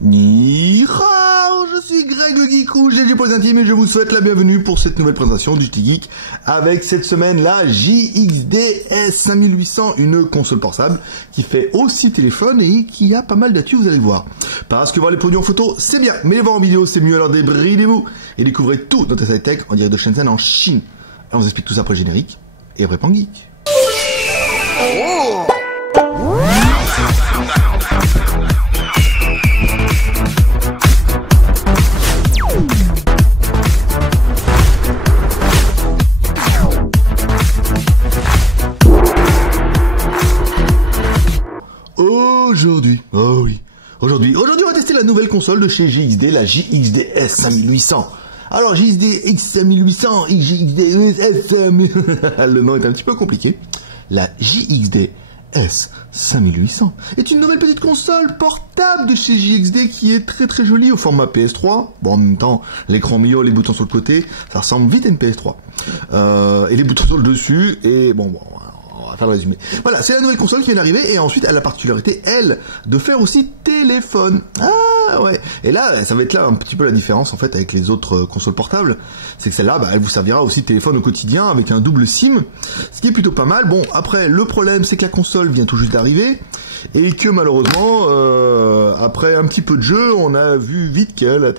Ni hao, je suis Greg le Geek ou GG pour les intimes et je vous souhaite la bienvenue pour cette nouvelle présentation du Geek avec cette semaine la JXD S5800, une console portable qui fait aussi téléphone et qui a pas mal d'actu, vous allez voir. Parce que voir les produits en photo c'est bien, mais les voir en vidéo c'est mieux, alors débridez-vous et découvrez tout notre site tech en direct de Shenzhen en Chine. Et on vous explique tout ça après le générique et après Pan Geek. Oh Aujourd'hui, on va tester la nouvelle console de chez JXD, la JXD S5800. Alors, JXD X5800, JXD S5800, le nom est un petit peu compliqué. La JXD S5800 est une nouvelle petite console portable de chez JXD qui est très très jolie au format PS3. Bon, en même temps, l'écran milieu, les boutons sur le côté, ça ressemble vite à une PS3. Et les boutons sur le dessus, et bon, on va faire le résumé. Voilà, c'est la nouvelle console qui vient d'arriver, et ensuite, elle a la particularité, elle, de faire aussi téléphone. Ah ouais. Et là, ça va être là un petit peu la différence, en fait, avec les autres consoles portables. C'est que celle-là, elle vous servira aussi de téléphone au quotidien, avec un double SIM, ce qui est plutôt pas mal. Bon, après, le problème, c'est que la console vient tout juste d'arriver, et que malheureusement, après un petit peu de jeu, on a vu vite que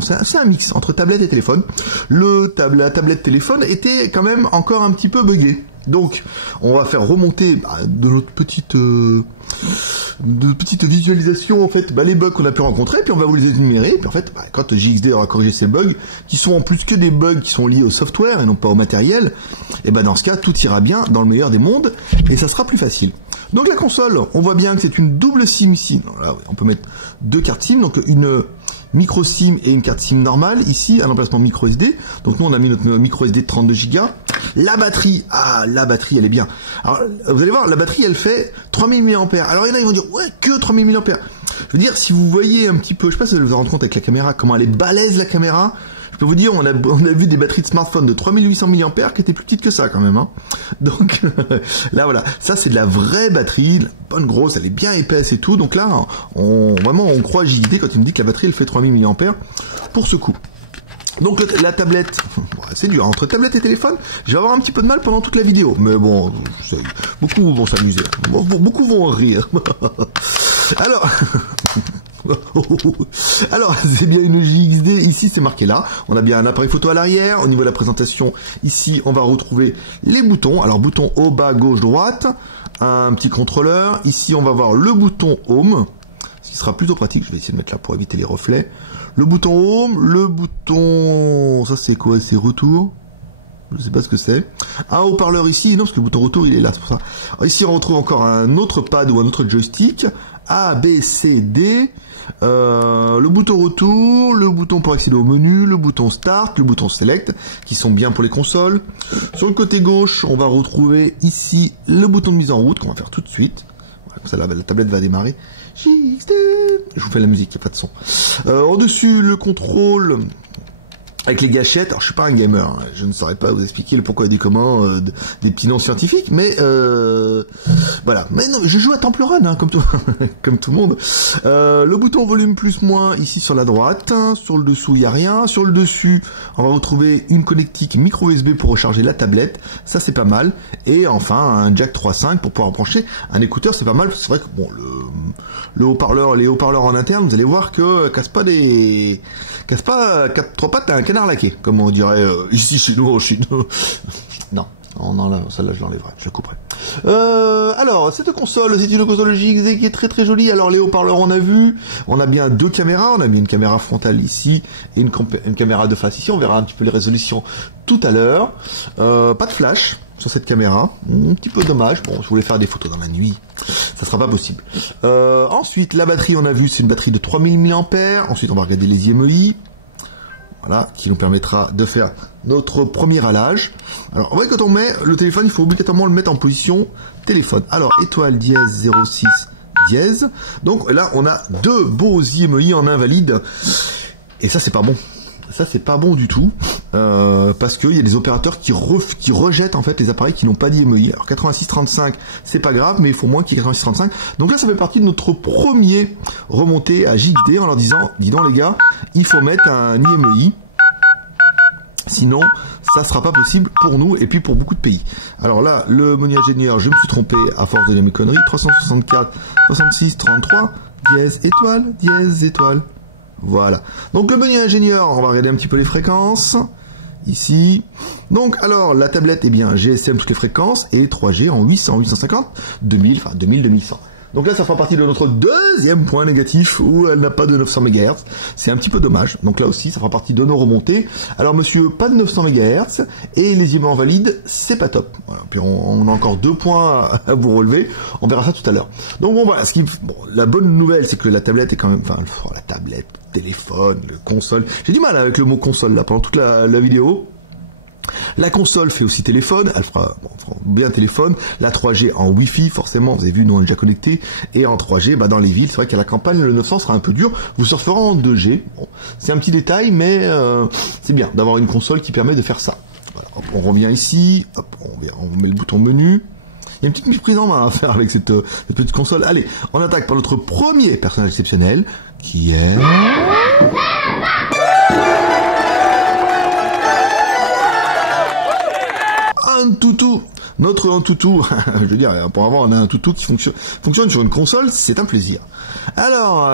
c'est un mix entre tablette et téléphone. La tablette téléphone était quand même encore un petit peu buggée. Donc, on va faire remonter de notre petite visualisation en fait les bugs qu'on a pu rencontrer, puis on va vous les énumérer. Puis en fait, quand JXD aura corrigé ces bugs, qui sont en plus que des bugs qui sont liés au software et non pas au matériel, et dans ce cas, tout ira bien dans le meilleur des mondes et ça sera plus facile. Donc la console, on voit bien que c'est une double SIM ici. Là, on peut mettre deux cartes SIM, donc une micro SIM et une carte SIM normale, ici, un emplacement micro SD. Donc nous, on a mis notre micro SD de 32 Go. La batterie, la batterie, elle est bien. Alors, vous allez voir, la batterie, elle fait 3000 mAh. Alors, il y en a, ils vont dire, ouais, que 3000 mAh. Je veux dire, si vous voyez un petit peu, je sais pas si vous vous rendez compte avec la caméra, comment elle est balèze, la caméra. Je peux vous dire, on a vu des batteries de smartphone de 3800 mAh qui étaient plus petites que ça, quand même, hein. Donc, là, voilà. Ça, c'est de la vraie batterie, bonne grosse, elle est bien épaisse et tout. Donc là, vraiment, on croit JXD quand il me dit que la batterie, elle fait 3000 mAh pour ce coup. Donc la tablette, c'est dur, entre tablette et téléphone, je vais avoir un petit peu de mal pendant toute la vidéo, mais bon, beaucoup vont s'amuser, beaucoup vont rire. Alors, c'est bien une JXD, ici c'est marqué là, on a bien un appareil photo à l'arrière, au niveau de la présentation, ici on va retrouver les boutons, alors bouton haut, bas, gauche, droite, un petit contrôleur, ici on va voir le bouton Home, ce qui sera plutôt pratique, je vais essayer de mettre là pour éviter les reflets. Le bouton Home, le bouton... Ça c'est quoi? C'est retour? Je sais pas ce que c'est. Un haut-parleur ici, non parce que le bouton retour il est là, c'est pour ça. Alors, ici on retrouve encore un autre pad ou un autre joystick. A, B, C, D. Le bouton retour, le bouton pour accéder au menu, le bouton Start, le bouton Select, qui sont bien pour les consoles. Sur le côté gauche, on va retrouver ici le bouton de mise en route qu'on va faire tout de suite. Voilà, comme ça la tablette va démarrer. Je vous fais la musique, il n'y a pas de son. Au-dessus, le contrôle avec les gâchettes. Alors, je suis pas un gamer, hein. Je ne saurais pas vous expliquer le pourquoi et du comment des petits noms scientifiques, mais voilà. Mais non, je joue à Temple Run, hein, comme tout le monde. Le bouton volume plus moins ici sur la droite. Sur le dessous, il n'y a rien. Sur le dessus, on va retrouver une connectique micro USB pour recharger la tablette. Ça, c'est pas mal. Et enfin, un jack 3.5 pour pouvoir brancher un écouteur. C'est pas mal. C'est vrai que bon, les haut-parleurs en interne, vous allez voir que casse pas trois pattes à un canard laqué, comme on dirait ici chez nous en Chine. Non, là, celle-là je l'enlèverai, je la couperai. Alors, cette console, c'est une console JXD qui est très très jolie. Alors, les haut-parleurs, on a vu, on a bien deux caméras, on a bien une caméra frontale ici et une caméra de face ici. On verra un petit peu les résolutions tout à l'heure. Pas de flash sur cette caméra, un petit peu dommage. Bon, je voulais faire des photos dans la nuit, ça sera pas possible. Ensuite, la batterie, on a vu, c'est une batterie de 3000 mAh. Ensuite, on va regarder les IMEI. Voilà, qui nous permettra de faire notre premier halage. Alors, en vrai, quand on met le téléphone, il faut obligatoirement le mettre en position téléphone. Alors, étoile dièse 06 dièse. Donc là, on a deux beaux IMEI en invalide. Et ça, c'est pas bon. Ça c'est pas bon du tout, parce qu'il y a des opérateurs qui rejettent en fait les appareils qui n'ont pas d'IMEI. Alors 8635 c'est pas grave, mais il faut moins qu'il y ait 8635. Donc là ça fait partie de notre premier remonté à JXD en leur disant, dis donc les gars, il faut mettre un IMEI, sinon ça sera pas possible pour nous et puis pour beaucoup de pays. Alors là, le menu ingénieur, je me suis trompé à force de dire mes conneries, 364 66 33 dièse étoile. Voilà. Donc le menu ingénieur, on va regarder un petit peu les fréquences. Ici. Donc alors la tablette, eh bien GSM toutes les fréquences et 3G en 800, 850, 2000, enfin 2000, 2100. Donc là ça fera partie de notre deuxième point négatif où elle n'a pas de 900 MHz. C'est un petit peu dommage. Donc là aussi ça fera partie de nos remontées. Alors monsieur, pas de 900 MHz et les IMEI valides, c'est pas top. Voilà. Puis on a encore 2 points à vous relever. On verra ça tout à l'heure. Donc bon voilà, la bonne nouvelle c'est que la tablette est quand même, enfin la tablette, téléphone, le console. J'ai du mal avec le mot console là pendant toute la vidéo. La console fait aussi téléphone, elle fera bien téléphone, la 3G en Wi-Fi, forcément, vous avez vu, nous on est déjà connecté, et en 3G, dans les villes, c'est vrai qu'à la campagne, le 900 sera un peu dur, vous surferez en 2G, bon, c'est un petit détail, mais c'est bien d'avoir une console qui permet de faire ça. Voilà, hop, on revient ici, hop, on met le bouton menu, il y a une petite prise en main à faire avec cette petite console. Allez, on attaque par notre premier personnage exceptionnel, qui est... un toutou, notre toutou, je veux dire, pour avoir on a un toutou qui fonctionne sur une console, c'est un plaisir. Alors,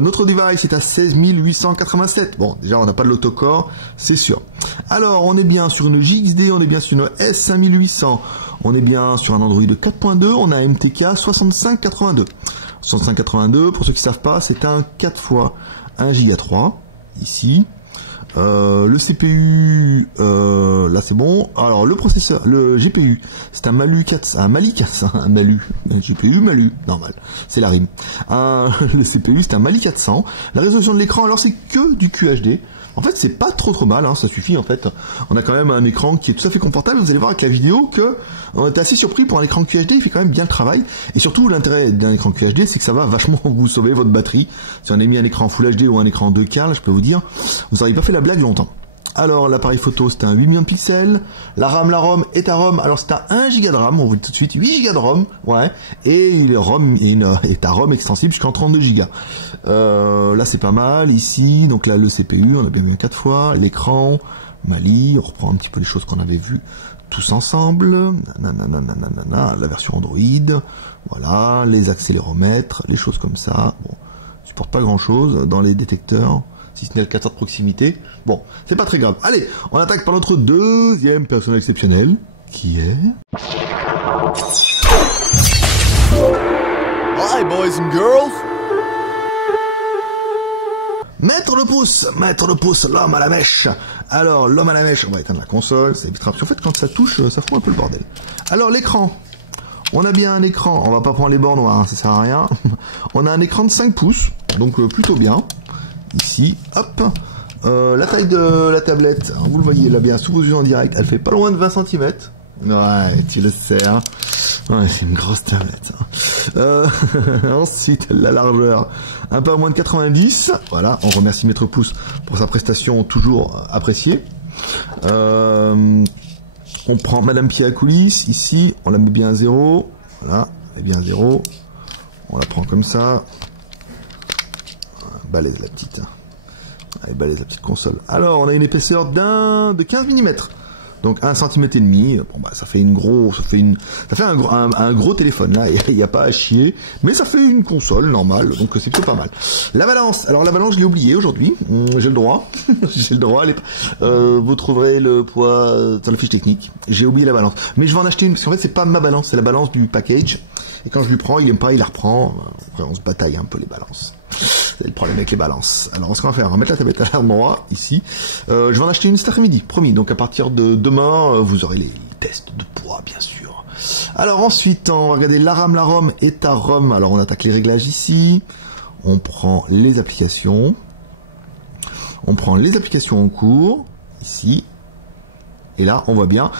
notre device est à 16 887, bon, déjà on n'a pas de l'autocore, c'est sûr. Alors, on est bien sur une JXD, on est bien sur une S5800, on est bien sur un Android 4.2, on a un MTK 6582. 6582, pour ceux qui ne savent pas, c'est un 4 x 1 Go 3, ici. Le CPU, là c'est bon. Alors le processeur, le GPU, c'est un Mali 400, un GPU Mali, normal, c'est la rime. Le CPU c'est un Mali 400. La résolution de l'écran, alors c'est que du QHD. En fait, c'est pas trop mal, hein, ça suffit en fait. On a quand même un écran qui est tout à fait confortable. Vous allez voir avec la vidéo que on est assez surpris pour un écran QHD, il fait quand même bien le travail. Et surtout, l'intérêt d'un écran QHD, c'est que ça va vachement vous sauver votre batterie. Si on a mis un écran Full HD ou un écran 2K, là, je peux vous dire, vous n'auriez pas fait la blague longtemps. Alors, l'appareil photo, c'est un 8 millions de pixels. La RAM est à ROM. Alors, c'est à 1 Go de RAM. On vous dit tout de suite, 8 Go de ROM. Ouais. Et le ROM est à ROM extensible jusqu'en 32 Go. Là, c'est pas mal. Ici, donc là, le CPU, on a bien vu 4 fois. L'écran, Mali. On reprend un petit peu les choses qu'on avait vues tous ensemble. Nanana, la version Android. Voilà. Les accéléromètres. Les choses comme ça. Bon. Supporte pas grand chose dans les détecteurs. Si ce n'est le capteur de proximité. Bon, c'est pas très grave. Allez, on attaque par notre deuxième personnage exceptionnel, qui est... Hi boys and girls. Mettre le pouce, l'homme à la mèche. Alors, l'homme à la mèche, on va éteindre la console, ça évitera. En fait, quand ça touche, ça fout un peu le bordel. Alors, l'écran. On a bien un écran, on va pas prendre les bords noirs, hein, ça sert à rien. On a un écran de 5 pouces, donc plutôt bien. Ici, hop, la taille de la tablette, vous le voyez là bien sous vos yeux en direct, elle fait pas loin de 20 cm. Ouais, tu le sais, hein. Ouais, c'est une grosse tablette. Hein. Ensuite, la largeur, un peu à moins de 90. Voilà, on remercie Maître Pouce pour sa prestation toujours appréciée. On prend Madame Pied à coulisses, ici, on la met bien à 0. Voilà, elle est bien à 0. On la prend comme ça. Balèze la petite. Allez, balèze la petite console. Alors, on a une épaisseur de 15 mm. Donc 1,5 cm. Bon bah ça fait un gros téléphone là, il n'y a pas à chier, mais ça fait une console normale, donc c'est plutôt pas mal. La balance, alors la balance je l'ai oublié aujourd'hui, j'ai le droit, vous trouverez le poids dans la fiche technique. J'ai oublié la balance, mais je vais en acheter une parce qu'en fait c'est pas ma balance, c'est la balance du package. Et quand je lui prends, il aime pas, il la reprend. Après, on se bataille un peu les balances. C'est le problème avec les balances. Alors, ce qu'on va faire, on va mettre la tablette à l'endroit, ici. Je vais en acheter une cet après-midi, promis. Donc, à partir de demain, vous aurez les tests de poids, bien sûr. Alors, ensuite, on va regarder la ROM est à ROM. Alors, on attaque les réglages ici. On prend les applications. On prend les applications en cours, ici. Et là, on voit bien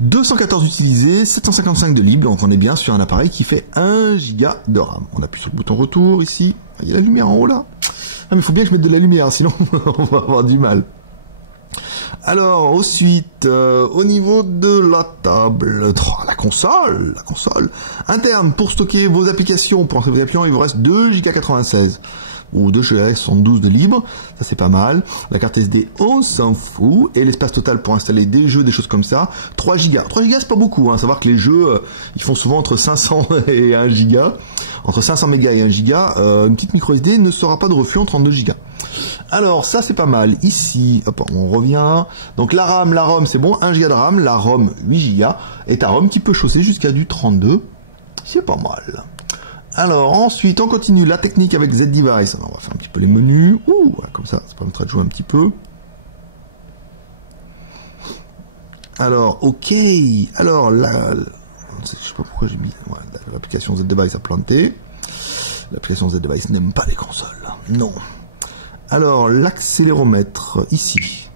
214 utilisés, 755 de libre, donc on est bien sur un appareil qui fait 1 Go de RAM. On appuie sur le bouton retour ici. Il y a la lumière en haut là. Ah mais il faut bien que je mette de la lumière, sinon on va avoir du mal. Alors, ensuite, au niveau de la table, la console, interne, pour stocker vos applications, pour installer vos applications, il vous reste 2,96 Go. Ou 2,72 de libre, ça c'est pas mal. La carte SD, on s'en fout. Et l'espace total pour installer des jeux, des choses comme ça, 3 Go. 3 Go c'est pas beaucoup, hein. Savoir que les jeux, ils font souvent entre 500 et 1 Go. Entre 500 mégas et 1 Go, une petite micro SD ne sera pas de reflux en 32 Go. Alors ça c'est pas mal. Ici, hop, on revient. Donc la ROM c'est bon, 1 Go de RAM, la ROM 8 Go. Et ta ROM qui peut chausser jusqu'à du 32. C'est pas mal. Alors ensuite on continue la technique avec Z-Device. On va faire un petit peu les menus. Ouh, comme ça permettra de jouer un petit peu. Alors ok. Alors là, je sais pas pourquoi j'ai mis l'application Z-Device a planté. L'application Z-Device n'aime pas les consoles. Non. Alors l'accéléromètre ici.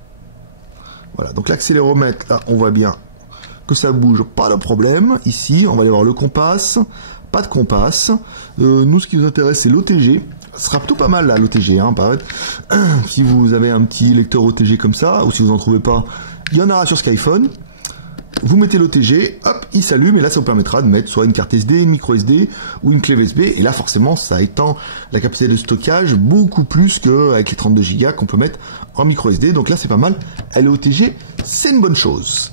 Voilà, donc l'accéléromètre là on voit bien que ça bouge, pas de problème. Ici on va aller voir le compas. Pas de compas. Nous, ce qui nous intéresse, c'est l'OTG. Ce sera plutôt pas mal, là, l'OTG. Hein, si vous avez un petit lecteur OTG comme ça, ou si vous n'en trouvez pas, il y en aura sur Skyphone. Vous mettez l'OTG, hop, il s'allume, et là, ça vous permettra de mettre soit une carte SD, une micro SD, ou une clé USB. Et là, forcément, ça étend la capacité de stockage beaucoup plus qu'avec les 32 Go qu'on peut mettre en micro SD. Donc là, c'est pas mal. LOTG, c'est une bonne chose.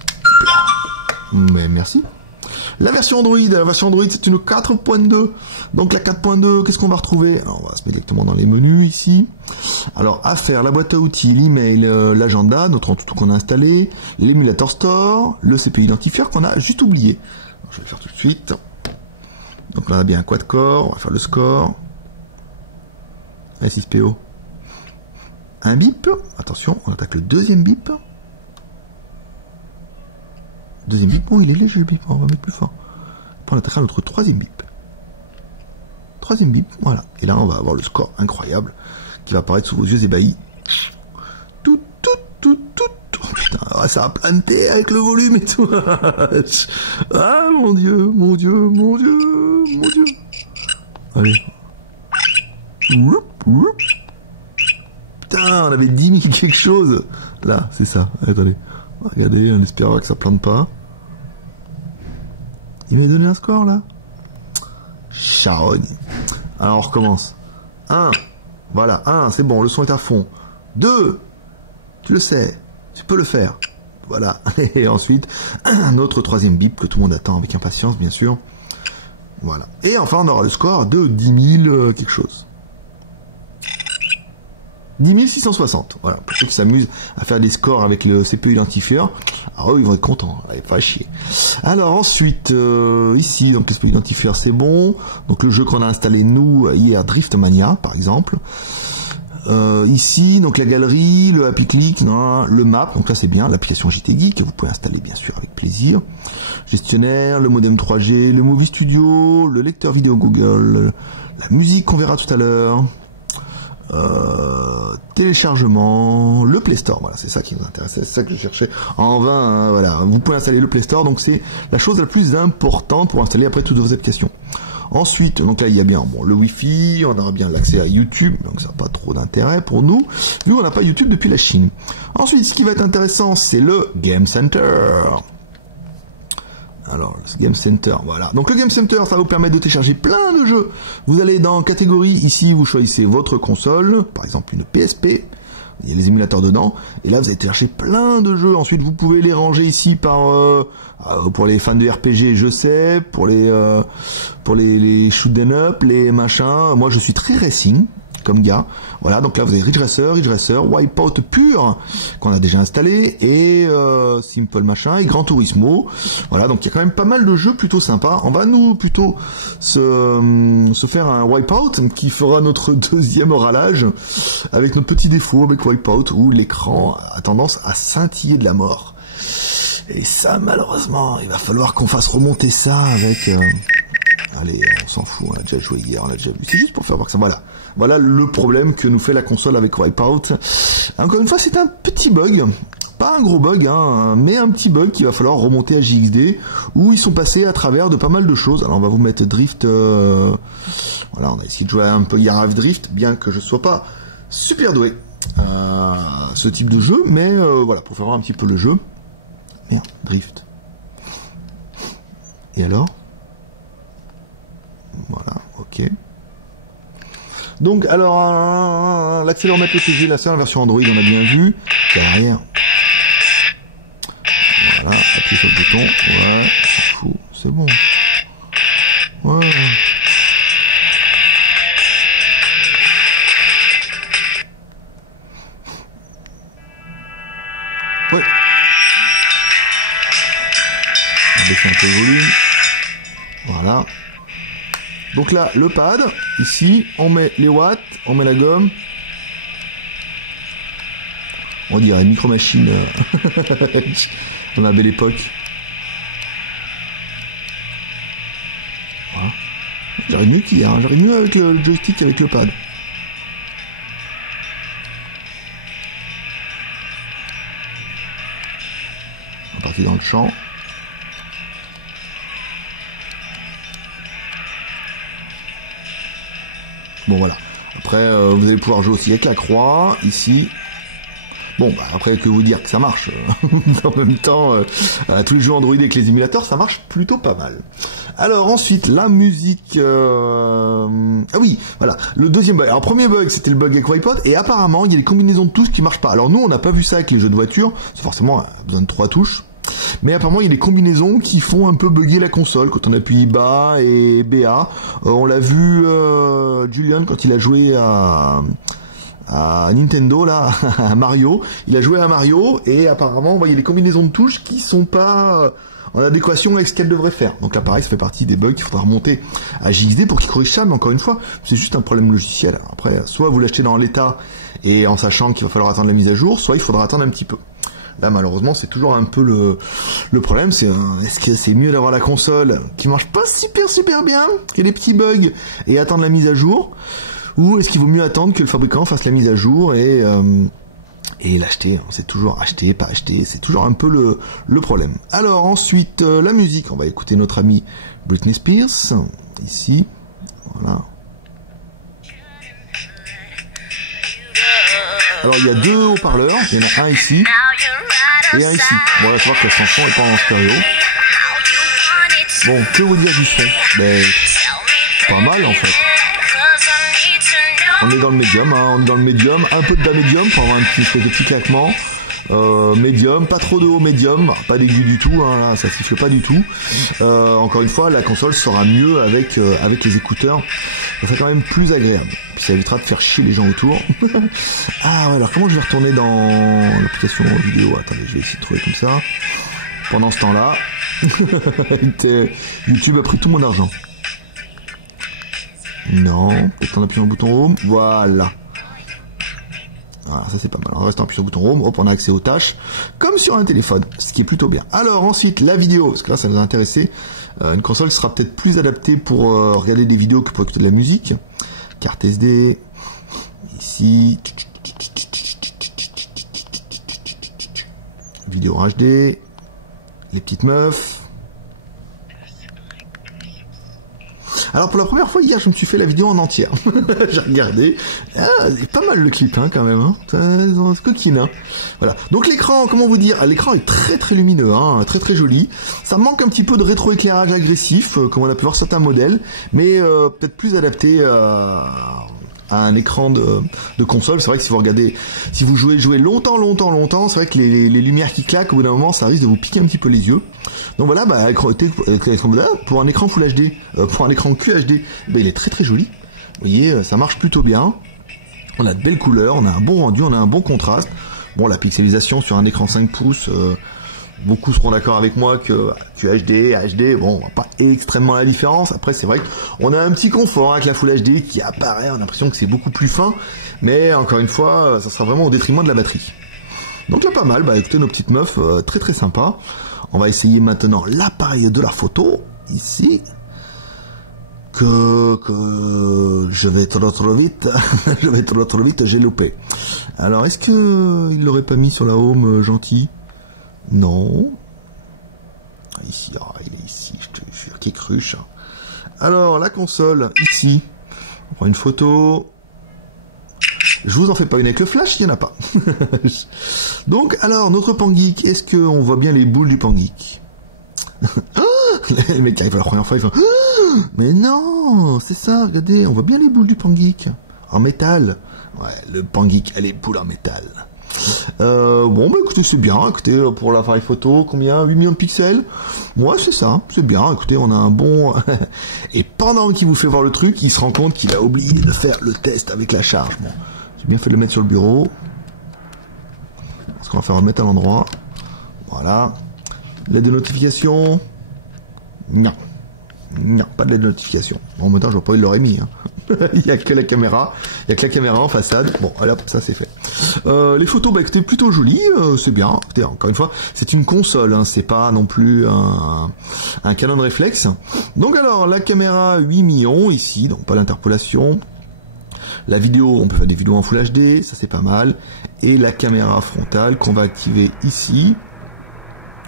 Mais merci. La version Android, c'est une 4.2. Donc la 4.2, qu'est-ce qu'on va retrouver? Alors, on va se mettre directement dans les menus ici. Alors, à faire, la boîte à outils, l'email, l'agenda, notre tout qu'on a installé, l'émulator store, le CPU identifier qu'on a juste oublié. Alors, je vais le faire tout de suite. Donc là, on a bien un quad-core, on va faire le score. SSPO. Un bip. Attention, on attaque le deuxième bip. Deuxième bip, oh il est léger le bip, on va mettre plus fort. Puis on attaquera notre troisième bip. Troisième bip, voilà. Et là on va avoir le score incroyable qui va apparaître sous vos yeux ébahis. Tout. Oh, putain, ça a planté avec le volume et tout. Ah mon dieu. Allez. Putain, on avait 10 000 quelque chose. Là, c'est ça. Attendez. Regardez, on espérera que ça plante pas. Il m'a donné un score là. Charogne. Alors on recommence. 1. Voilà, 1, c'est bon, le son est à fond. 2. Tu le sais, tu peux le faire. Voilà. Et ensuite, un autre troisième bip que tout le monde attend avec impatience, bien sûr. Voilà. Et enfin, on aura le score de 10 000 quelque chose. 10 660, voilà, pour ceux qui s'amusent à faire des scores avec le CPU identifier, alors eux, ils vont être contents, pas chier. Alors ensuite, ici, donc le CPU identifier c'est bon, donc le jeu qu'on a installé nous hier, Driftmania par exemple. Ici, donc la galerie, le Happy Click, le map, donc là c'est bien, l'application JT Geek que vous pouvez installer bien sûr avec plaisir. Gestionnaire, le modem 3G, le Movie Studio, le lecteur vidéo Google, la musique qu'on verra tout à l'heure. Téléchargement, le Play Store, voilà, c'est ça qui nous intéressait, c'est ça que je cherchais en vain, hein, voilà, vous pouvez installer le Play Store, donc c'est la chose la plus importante pour installer après toutes vos applications. Ensuite, donc là il y a bien le Wi-Fi, on aura bien l'accès à YouTube, donc ça n'a pas trop d'intérêt pour nous, vu qu'on n'a pas YouTube depuis la Chine. Ensuite, ce qui va être intéressant, c'est le Game Center. Alors, le Game Center, voilà. Donc le Game Center, ça va vous permettre de télécharger plein de jeux. Vous allez dans catégorie, ici, vous choisissez votre console, par exemple une PSP, il y a les émulateurs dedans, et là vous allez télécharger plein de jeux. Ensuite, vous pouvez les ranger ici par pour les fans de RPG, je sais, pour les shoot 'em up, les machins. Moi, je suis très racing comme gars. Voilà, donc là vous avez Ridge Racer, Wipeout pur qu'on a déjà installé et Simple machin et Gran Turismo. Voilà, donc il y a quand même pas mal de jeux plutôt sympas. On va nous plutôt se faire un Wipeout qui fera notre deuxième ralage avec notre petit défaut avec Wipeout où l'écran a tendance à scintiller de la mort. Et ça, malheureusement, il va falloir qu'on fasse remonter ça avec... Allez, on s'en fout, on a déjà joué hier, on l'a déjà vu. C'est juste pour faire voir que ça, voilà. Voilà le problème que nous fait la console avec Wipeout. Encore une fois, c'est un petit bug. Pas un gros bug, hein, mais un petit bug qu'il va falloir remonter à JXD, où ils sont passés à travers de pas mal de choses. Alors on va vous mettre Drift... Voilà, on a essayé de jouer un peu Yaraf Drift, bien que je sois pas super doué. ce type de jeu, mais voilà, pour faire voir un petit peu le jeu. Merde, drift. Et alors? Voilà, ok. Donc, alors, l'accéléromètre ECG, là, c'est la version Android, on a bien vu. C'est à l'arrière. Voilà, appuyez sur le bouton. Ouais, c'est fou, c'est bon. Ouais. Ouais. On va baisser un peu le volume. Voilà. Donc là, le pad, ici, on met les watts, on met la gomme. On dirait Micro Machine dans la belle époque. Voilà. J'arrive mieux qu'hier, hein. J'arrive mieux avec le joystick qu'avec le pad. On est parti dans le champ. Bon voilà. Après, vous allez pouvoir jouer aussi avec la croix, ici. Bon, bah, après, que vous dire que ça marche. En même temps, tous les jeux Android avec les émulateurs, ça marche plutôt pas mal. Alors ensuite, la musique... Ah oui, voilà. Le deuxième bug. Alors, premier bug, c'était le bug avec iPod. Et apparemment, il y a les combinaisons de touches qui marchent pas. Alors nous, on n'a pas vu ça avec les jeux de voiture. C'est forcément besoin de 3 touches. Mais apparemment, il y a des combinaisons qui font un peu bugger la console. Quand on appuie bas et BA. On l'a vu, Julian, quand il a joué à Nintendo, là, à Mario. Il a joué à Mario et apparemment, il y a des combinaisons de touches qui sont pas en adéquation avec ce qu'elle devrait faire. Donc là, pareil, ça fait partie des bugs qu'il faudra remonter à JXD pour qu'il corrige ça, mais encore une fois, c'est juste un problème logiciel. Après, soit vous l'achetez dans l'état et en sachant qu'il va falloir attendre la mise à jour, soit il faudra attendre un petit peu. Là, malheureusement, c'est toujours un peu le problème, c'est est-ce que c'est mieux d'avoir la console qui marche pas super bien, qui a des petits bugs et attendre la mise à jour, ou est-ce qu'il vaut mieux attendre que le fabricant fasse la mise à jour et l'acheter? C'est toujours acheter, pas acheter, c'est toujours un peu le problème. Alors ensuite, la musique, on va écouter notre amie Britney Spears, ici, voilà. Alors il y a 2 haut-parleurs, il y en a un ici et un ici. Bon, là, tu vois que la chanson est pas en stéréo. Bon, que vous dire du son? Ben, pas mal en fait. On est dans le médium, hein, on est dans le médium, un peu de bas médium pour avoir un petit claquement. Médium, pas trop de haut médium, pas d'aigu du tout, hein, là, ça siffle pas du tout. Encore une fois, la console sera mieux avec les écouteurs. Ça sera quand même plus agréable. Puis ça évitera de faire chier les gens autour. Ah ouais, alors comment je vais retourner dans l'application vidéo? Attendez, je vais essayer de trouver comme ça. Pendant ce temps-là, YouTube a pris tout mon argent. Non, peut-être en appuyant le bouton Home. Voilà. Voilà, ça c'est pas mal. On reste en appuyant sur le bouton Home, hop, on a accès aux tâches, comme sur un téléphone, ce qui est plutôt bien. Alors ensuite, la vidéo, parce que là ça nous a intéressé. Une console qui sera peut-être plus adaptée pour regarder des vidéos que pour écouter de la musique. Carte SD, ici. Vidéo HD, les petites meufs. Alors pour la première fois hier, je me suis fait la vidéo en entière. J'ai regardé. Ah, c'est pas mal le clip hein, quand même. Hein. C'est coquine. Hein. Voilà. Donc l'écran, comment vous dire, l'écran est très lumineux, hein, très joli. Ça manque un petit peu de rétroéclairage agressif, comme on a pu voir certains modèles, mais peut-être plus adapté à un écran de console. C'est vrai que si vous regardez, si vous jouez longtemps, c'est vrai que les lumières qui claquent, au bout d'un moment, ça risque de vous piquer un petit peu les yeux. Donc voilà, bah, pour un écran Full HD, pour un écran QHD, bah, il est très joli. Vous voyez, ça marche plutôt bien. On a de belles couleurs, on a un bon rendu, on a un bon contraste. Bon, la pixelisation sur un écran 5 pouces, beaucoup seront d'accord avec moi que QHD, HD, bon, on voit pas extrêmement la différence. Après, c'est vrai qu'on a un petit confort avec la Full HD qui apparaît, on a l'impression que c'est beaucoup plus fin, mais encore une fois, ça sera vraiment au détriment de la batterie. Donc là, pas mal, bah écoutez, nos petites meufs, très sympa. On va essayer maintenant l'appareil de la photo, ici. Que je vais trop vite, j'ai loupé. Alors, est-ce que il l'aurait pas mis sur la home, gentil? Non. Ici, oh, il est ici, je te jure, qui cruche. Alors, la console, ici. On prend une photo. Je vous en fais pas une avec le flash, il n'y en a pas. Donc, alors, notre Pangeek, est-ce qu'on voit bien les boules du Pangeek? Le mec qui arrive la première fois, il fait mais non, c'est ça, regardez, on voit bien les boules du Pangeek. En métal. Ouais, le Pangeek a les boules en métal. Bon, bah écoutez, c'est bien. Écoutez, pour l'appareil photo, combien? 8 millions de pixels? Ouais, c'est ça, c'est bien. Écoutez, on a un bon... Et pendant qu'il vous fait voir le truc, il se rend compte qu'il a oublié de faire le test avec la charge. Bon, j'ai bien fait de le mettre sur le bureau. Ce qu'on va faire, remettre à l'endroit. Voilà. L'aide de notification? Non. Non, pas de l'aide de notification. Bon, en même temps, je vois pas où il l'aurait mis. Hein. Il n'y a que la caméra. Il n'y a que la caméra en façade. Bon, allez hop, ça c'est fait. Les photos, bah écoutez, plutôt jolies. C'est bien. Écoutez, encore une fois, c'est une console. Hein, c'est pas non plus un Canon réflexe. Donc alors, la caméra 8 millions ici. Donc pas l'interpolation. La vidéo, on peut faire des vidéos en Full HD. Ça c'est pas mal. Et la caméra frontale qu'on va activer ici.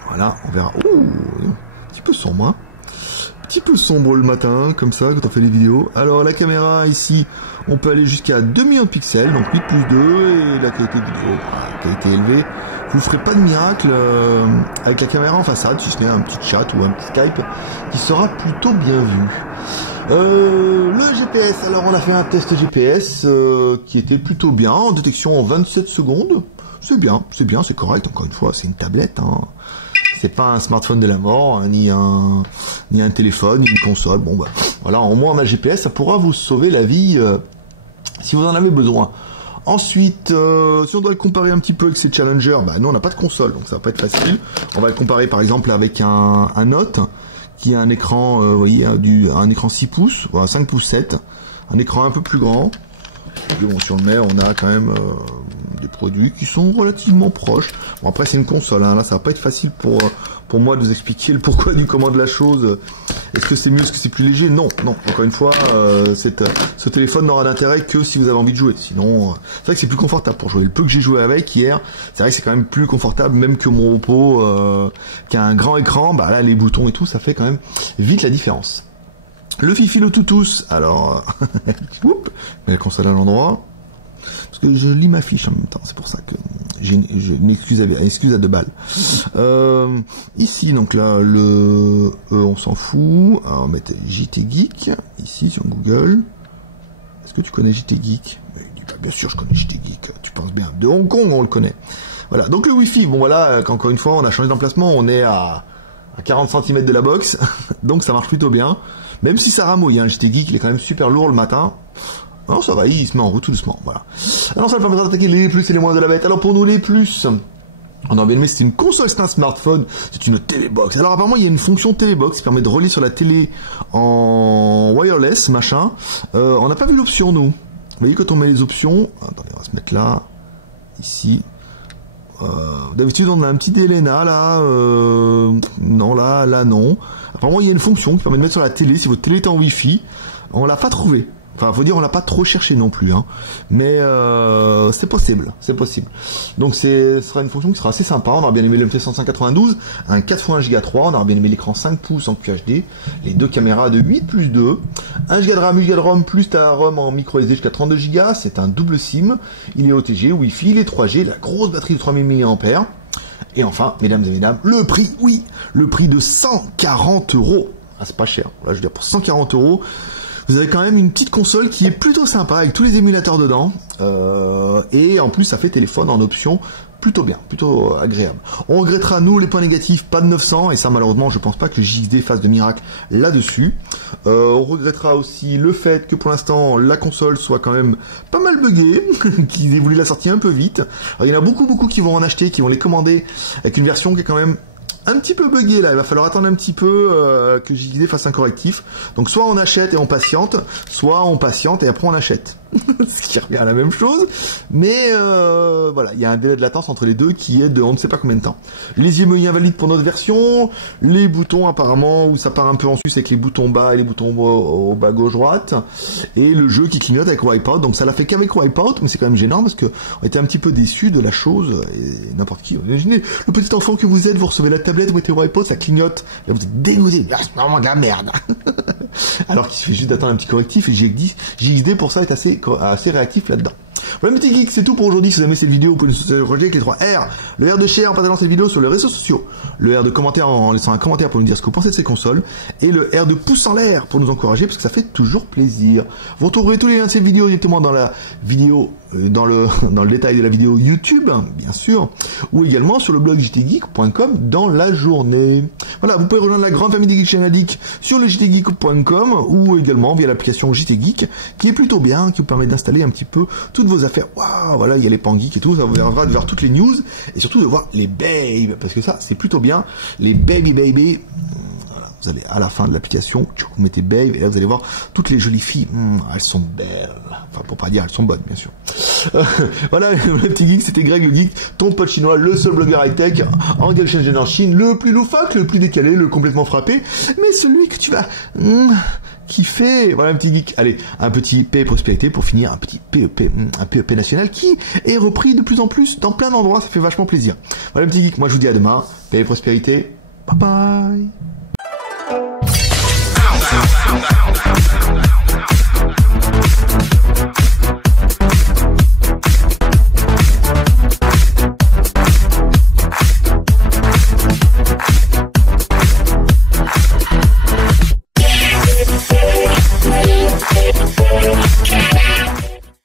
Voilà, on verra. Ouh, un petit peu sombre, hein. Petit peu sombre le matin, comme ça, quand on fait les vidéos. Alors, la caméra, ici, on peut aller jusqu'à 2 millions de pixels, donc 8 plus 2, et la qualité vidéo, qualité élevée. Vous ne ferez pas de miracle avec la caméra en façade, si ce n'est un petit chat ou un petit Skype, qui sera plutôt bien vu. Le GPS, alors on a fait un test GPS qui était plutôt bien, en détection en 27 secondes. C'est bien, c'est correct, encore une fois, c'est une tablette, hein. C'est pas un smartphone de la mort, hein, ni un téléphone, ni une console. Bon, bah, voilà, au moins on a GPS, ça pourra vous sauver la vie si vous en avez besoin. Ensuite, si on doit le comparer un petit peu avec ces Challenger, bah, nous on n'a pas de console, donc ça va pas être facile. On va le comparer par exemple avec un Note, qui a un écran, vous voyez, un écran 6 pouces, voilà, 5 pouces 7, un écran un peu plus grand. Et bon, si on le met, on a quand même des produits qui sont relativement proches. Bon, après c'est une console, hein. Là ça va pas être facile pour moi de vous expliquer le pourquoi du comment de la chose. Est-ce que c'est mieux, est-ce que c'est plus léger? Non, non. Encore une fois, ce téléphone n'aura d'intérêt que si vous avez envie de jouer. Sinon, c'est vrai que c'est plus confortable pour jouer. Le peu que j'ai joué avec hier, c'est vrai que c'est quand même plus confortable, même que mon Oppo qui a un grand écran. Bah là, les boutons et tout, ça fait quand même vite la différence. Le Fifi le Toutous, alors, oups, mais la console à l'endroit, parce que je lis ma fiche en même temps, c'est pour ça que j'ai une excuse à 2 balles. Ici, donc là, on s'en fout, alors on mettait JT Geek, ici sur Google. Est-ce que tu connais JT Geek? Bien sûr, je connais JT Geek, tu penses bien. De Hong Kong, on le connaît. Voilà, donc le Wi-Fi, bon voilà, encore une fois, on a changé d'emplacement, on est à 40 cm de la box, donc ça marche plutôt bien. Même si ça ramouille, hein, JT Geek, il est quand même super lourd le matin. Non, ça va, il se met en route tout doucement, voilà. Alors ça va permettre d'attaquer les plus et les moins de la bête. Alors pour nous, les plus, on a bien aimé, c'est une console, c'est un smartphone, c'est une télébox. Alors apparemment, il y a une fonction télébox qui permet de relier sur la télé en wireless, machin. On n'a pas vu l'option, nous. Vous voyez, quand on met les options, attendez, on va se mettre là, ici. D'habitude on a un petit DLNA là, non là non. Apparemment il y a une fonction qui permet de mettre sur la télé si votre télé est en Wi-Fi. On l'a pas trouvé. Enfin, faut dire, on l'a pas trop cherché non plus, hein. Mais c'est possible, c'est possible. Donc ce sera une fonction qui sera assez sympa. On aura bien aimé le MT592, un 4x1 Go 3, on aura bien aimé l'écran 5 pouces en QHD, les 2 caméras de 8 plus 2, 1 Go de RAM, 8 Go de ROM plus ta ROM en micro SD jusqu'à 32 Go, c'est un double SIM, il est OTG, Wi-Fi, il est 3G, la grosse batterie de 3000 mAh. Et enfin, mesdames et mesdames, le prix, oui, le prix de 140 €. Ah, c'est pas cher. Là, je veux dire, pour 140 €, vous avez quand même une petite console qui est plutôt sympa avec tous les émulateurs dedans. Et en plus, ça fait téléphone en option plutôt bien, plutôt agréable. On regrettera, nous, les points négatifs, pas de 900. Et ça, malheureusement, je pense pas que JXD fasse de miracle là-dessus. On regrettera aussi le fait que pour l'instant, la console soit quand même pas mal buggée, qu'ils aient voulu la sortir un peu vite. Alors, il y en a beaucoup qui vont en acheter, qui vont les commander avec une version qui est quand même un petit peu buggé là, il va falloir attendre un petit peu que JXD fasse un correctif. Donc soit on achète et on patiente, soit on patiente et après on achète. Ce qui revient à la même chose, mais voilà, il y a un délai de latence entre les deux qui est de on ne sait pas combien de temps. Les IMEI invalides pour notre version, les boutons apparemment où ça part un peu en sus avec les boutons bas et les boutons au bas gauche droite, et le jeu qui clignote avec Wipeout, donc ça l'a fait qu'avec Wipeout, mais c'est quand même gênant parce que on était un petit peu déçus de la chose, et n'importe qui, imaginez, le petit enfant que vous êtes, vous recevez la tablette, vous mettez Wipeout, ça clignote, et vous êtes dégoûté, c'est vraiment de la merde. Alors qu'il suffit juste d'attendre un petit correctif, et JXD pour ça est assez réactif là-dedans. Voilà mes petits geeks, c'est tout pour aujourd'hui. Si vous aimez cette vidéo, vous pouvez nous soutenir avec les 3 R. Le R de share en partageant cette vidéo sur les réseaux sociaux. Le R de commentaire en laissant un commentaire pour nous dire ce que vous pensez de ces consoles. Et le R de pouce en l'air pour nous encourager parce que ça fait toujours plaisir. Vous retrouverez tous les liens de cette vidéo directement dans la vidéo, dans le détail de la vidéo YouTube, bien sûr, ou également sur le blog jtgeek.com dans la journée. Voilà, vous pouvez rejoindre la grande famille des Geeks chez Nadic sur le jtgeek.com ou également via l'application JTGeek qui est plutôt bien, qui vous permet d'installer un petit peu toutes vos affaires. Waouh, voilà, il y a les pangeeks et tout, ça vous permettra de voir toutes les news et surtout de voir les babes, parce que ça, c'est plutôt bien, les baby. Voilà, vous allez à la fin de l'application, vous mettez babe et là vous allez voir toutes les jolies filles, elles sont belles, enfin pour pas dire elles sont bonnes bien sûr. Voilà le petit geek, c'était Greg le geek, ton pote chinois, le seul blogueur high-tech en Shenzhen en Chine, le plus loufoque, le plus décalé, le complètement frappé, mais celui que tu vas kiffer. Voilà un petit geek. Allez, un petit paix et prospérité pour finir, un petit PEP, un PEP national qui est repris de plus en plus dans plein d'endroits, ça fait vachement plaisir. Voilà un petit geek, moi je vous dis à demain, paix et prospérité, bye bye.